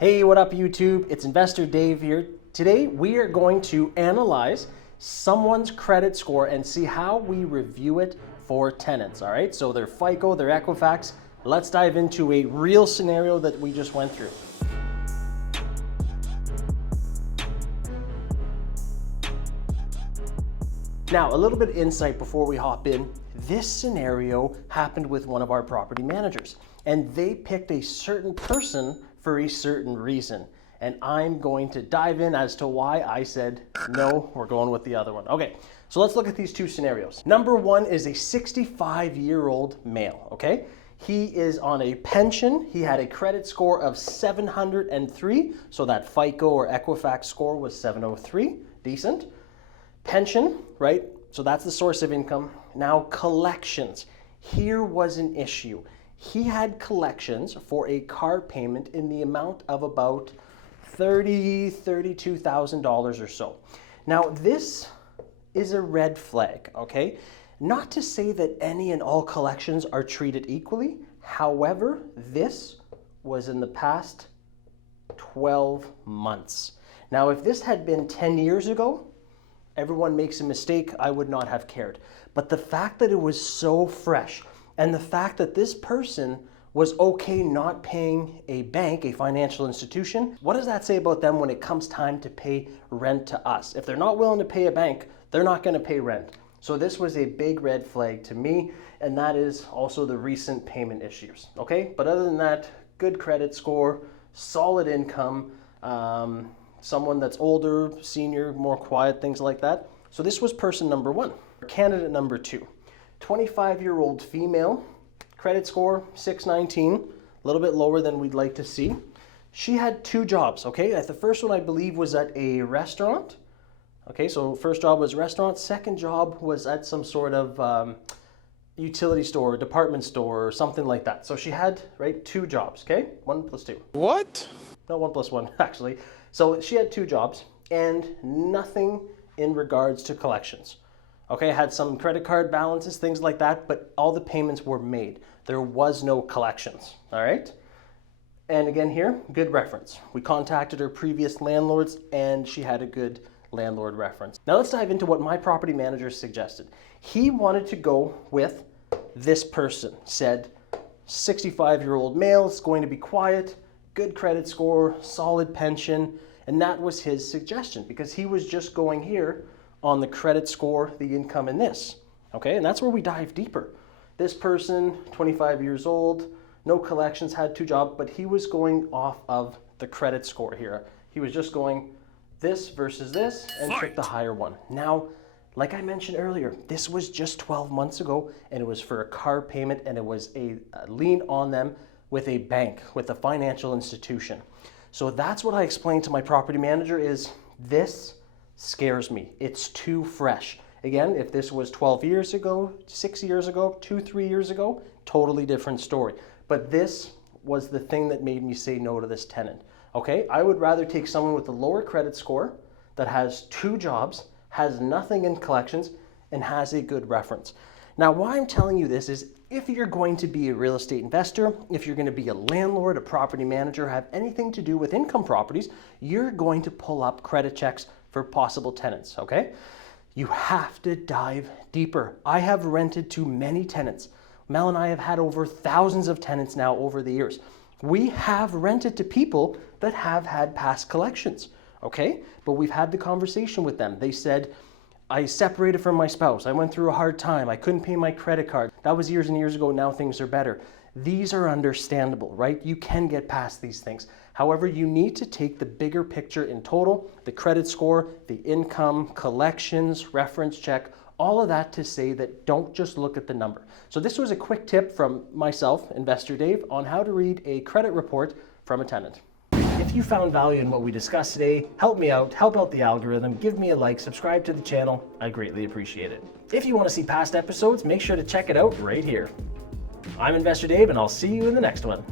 Hey, what up YouTube? It's Investor Dave here. Today we are going to analyze someone's credit score and see how we review it for tenants, all right? So their FICO, their Equifax. Let's dive into a real scenario that we just went through. Now, a little bit of insight before we hop in. This scenario happened with one of our property managers, and they picked a certain person for a certain reason. And I'm going to dive in as to why I said, no, we're going with the other one. Okay, so let's look at these two scenarios. Number one is a 65-year-old male, okay? He is on a pension. He had a credit score of 703, so that FICO or Equifax score was 703, decent. Pension, right? So that's the source of income. Now collections. Here was an issue. He had collections for a car payment in the amount of about $32,000 or so. Now this is a red flag, okay? Not to say that any and all collections are treated equally. However, this was in the past 12 months. Now, if this had been 10 years ago, everyone makes a mistake, I would not have cared. But the fact that it was so fresh, and the fact that this person was okay not paying a bank, a financial institution, what does that say about them when it comes time to pay rent to us? If they're not willing to pay a bank, they're not going to pay rent. So this was a big red flag to me, and that is also the recent payment issues, okay? But other than that, good credit score, solid income, someone that's older, senior, more quiet, things like that. So this was person number one. Candidate number two, 25-year-old female, credit score 619, a little bit lower than we'd like to see. She had two jobs, okay? The first one I believe was at a restaurant. Okay, so first job was restaurant, second job was at some sort of utility store, department store, or something like that. So she had, right, two jobs, okay? 1 + 2. What? No, 1 + 1, actually. So she had two jobs and nothing in regards to collections. Okay, had some credit card balances, things like that, but all the payments were made. There was no collections, all right? And again here, good reference. We contacted her previous landlords and she had a good landlord reference. Now let's dive into what my property manager suggested. He wanted to go with this person, said 65-year-old male, is going to be quiet, good credit score, solid pension, and that was his suggestion because he was just going here on the credit score, the income, and this, okay? And that's where we dive deeper. This person, 25 years old, no collections, had two jobs, but he was going off of the credit score here. He was just going this versus this and took the higher one. Now, like I mentioned earlier, this was just 12 months ago and it was for a car payment and it was a lien on them with a bank, with a financial institution. So that's what I explained to my property manager is this scares me. It's too fresh. Again, if this was 12 years ago, 6 years ago, 2-3 years ago, totally different story. But this was the thing that made me say no to this tenant. Okay, I would rather take someone with a lower credit score that has two jobs, has nothing in collections, and has a good reference. Now, why I'm telling you this is if you're going to be a real estate investor, if you're going to be a landlord, a property manager, have anything to do with income properties, you're going to pull up credit checks for possible tenants, okay? You have to dive deeper. I have rented to many tenants. Mel and I have had over thousands of tenants now over the years. We have rented to people that have had past collections, okay? But we've had the conversation with them. They said, I separated from my spouse. I went through a hard time. I couldn't pay my credit card. That was years and years ago. Now things are better. These are understandable, right? You can get past these things. However, you need to take the bigger picture in total, the credit score, the income, collections, reference check, all of that to say that don't just look at the number. So this was a quick tip from myself, Investor Dave, on how to read a credit report from a tenant. If you found value in what we discussed today, help me out, help out the algorithm, give me a like, subscribe to the channel. I greatly appreciate it. If you want to see past episodes, make sure to check it out right here. I'm Investor Dave, and I'll see you in the next one.